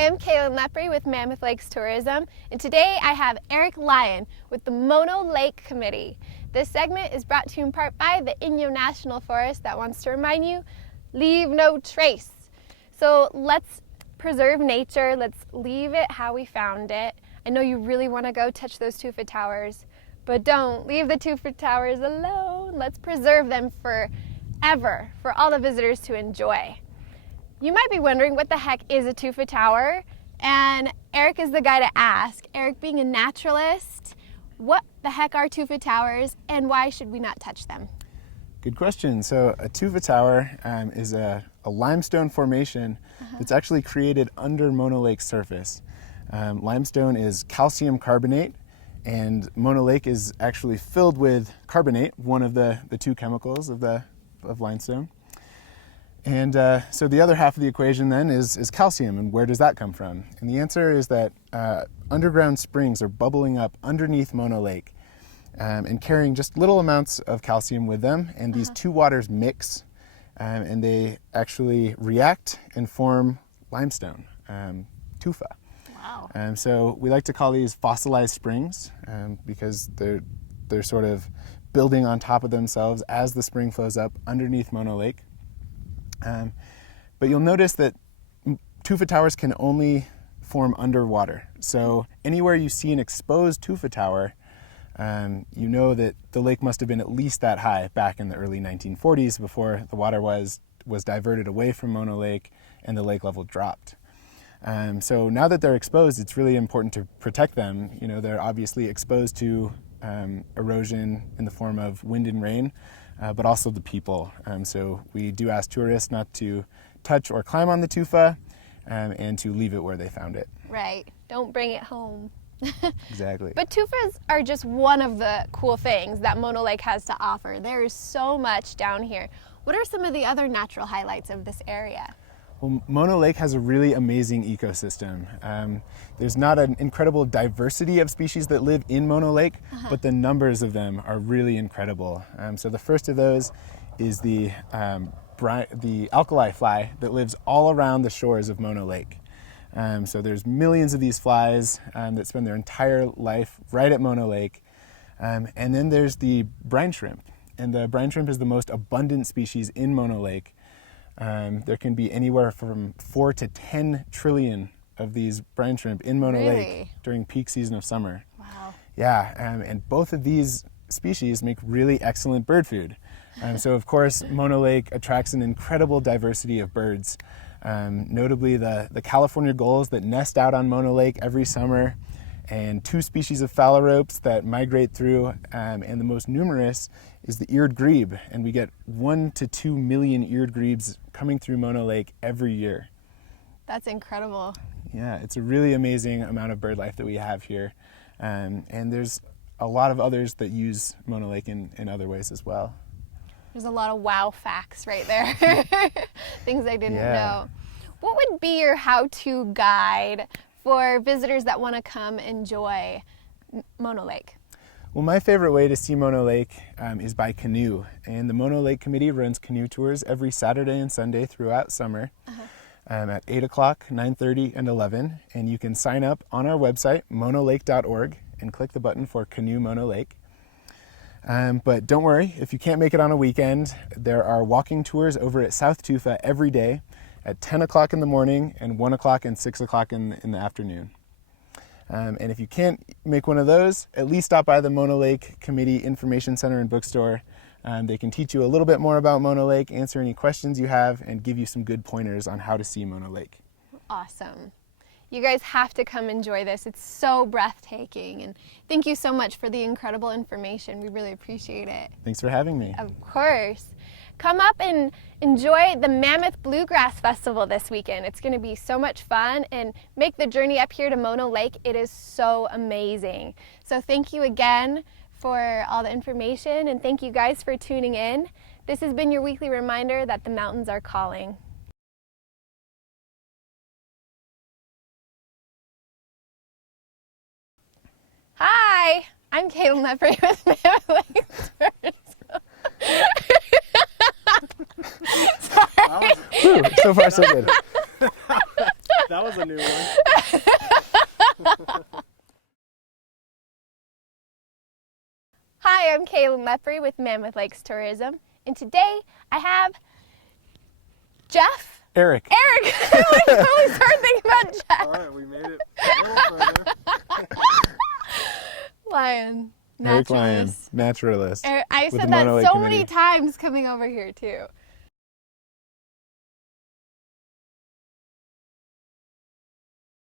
Hi, I'm Kaylin Lepre with Mammoth Lakes Tourism, and today I have Eric Lyon with the Mono Lake Committee. This segment is brought to you in part by the Inyo National Forest that wants to remind you, leave no trace. So let's preserve nature, let's leave it how we found it. I know you really want to go touch those Tuva Towers, but don't leave the Tuva Towers alone. Let's preserve them forever for all the visitors to enjoy. You might be wondering what the heck is a Tuva Tower, and Eric is the guy to ask. Eric, being a naturalist, what the heck are Tuva Towers and why should we not touch them? Good question. So a Tuva Tower is a limestone formation that's actually created under Mono Lake's surface. Limestone is calcium carbonate, and Mono Lake is actually filled with carbonate, one of the two chemicals of limestone. And so the other half of the equation then is calcium, and where does that come from? And the answer is that underground springs are bubbling up underneath Mono Lake and carrying just little amounts of calcium with them, and these two waters mix and they actually react and form limestone, tufa. Wow. So we like to call these fossilized springs because they're sort of building on top of themselves as the spring flows up underneath Mono Lake. But you'll notice that Tuva Towers can only form underwater. So anywhere you see an exposed Tuva Tower, you know that the lake must have been at least that high back in the early 1940s before the water was diverted away from Mono Lake and the lake level dropped. So now that they're exposed, it's really important to protect them. You know, they're obviously exposed to erosion in the form of wind and rain, but also the people. So we do ask tourists not to touch or climb on the tufa and to leave it where they found it. Right. Don't bring it home. Exactly. But tufas are just one of the cool things that Mono Lake has to offer. There is so much down here. What are some of the other natural highlights of this area? Well, Mono Lake has a really amazing ecosystem. There's not an incredible diversity of species that live in Mono Lake, but the numbers of them are really incredible. So the first of those is the Alkali Fly that lives all around the shores of Mono Lake. So there's millions of these flies that spend their entire life right at Mono Lake. And then there's the brine shrimp. And the brine shrimp is the most abundant species in Mono Lake. There can be anywhere from 4 to 10 trillion of these brine shrimp in Mono Lake during peak season of summer. Wow. Yeah, and both of these species make really excellent bird food. So of course, Mono Lake attracts an incredible diversity of birds. Notably the California gulls that nest out on Mono Lake every summer, and 2 species of phalaropes that migrate through, and the most numerous is the eared grebe, and we get 1 to 2 million eared grebes coming through Mono Lake every year. That's incredible. Yeah, it's a really amazing amount of bird life that we have here, and there's a lot of others that use Mono Lake in other ways as well. There's a lot of wow facts right there. Things I didn't know. What would be your how-to guide for visitors that want to come enjoy Mono Lake? Well, my favorite way to see Mono Lake is by canoe, and the Mono Lake Committee runs canoe tours every Saturday and Sunday throughout summer at 8 o'clock, 9:30, and 11, and you can sign up on our website, monolake.org, and click the button for Canoe Mono Lake. But don't worry, if you can't make it on a weekend, there are walking tours over at South Tufa every day at 10 o'clock in the morning and 1 o'clock and 6 o'clock in the afternoon. And if you can't make one of those, at least stop by the Mono Lake Committee Information Center and Bookstore. They can teach you a little bit more about Mono Lake, answer any questions you have, and give you some good pointers on how to see Mono Lake. Awesome. You guys have to come enjoy this. It's so breathtaking. And thank you so much for the incredible information. We really appreciate it. Thanks for having me. Of course. Come up and enjoy the Mammoth Bluegrass Festival this weekend. It's going to be so much fun, and make the journey up here to Mono Lake. It is so amazing. So thank you again for all the information, and thank you guys for tuning in. This has been your weekly reminder that the mountains are calling. Hi, I'm Kaylin Lepre with Mammoth Lake Tourism. Sorry. So far, so good. That was a new one. Hi, I'm Kaylin Lepre with Mammoth Lakes Tourism, and today I have Jeff. Eric. Eric! I always start thinking about Jeff. All right, we made it a little further. Lion. Eric Lyon, Naturalist. naturalist. I with said the that Mono Lake so Committee. many times coming over here too.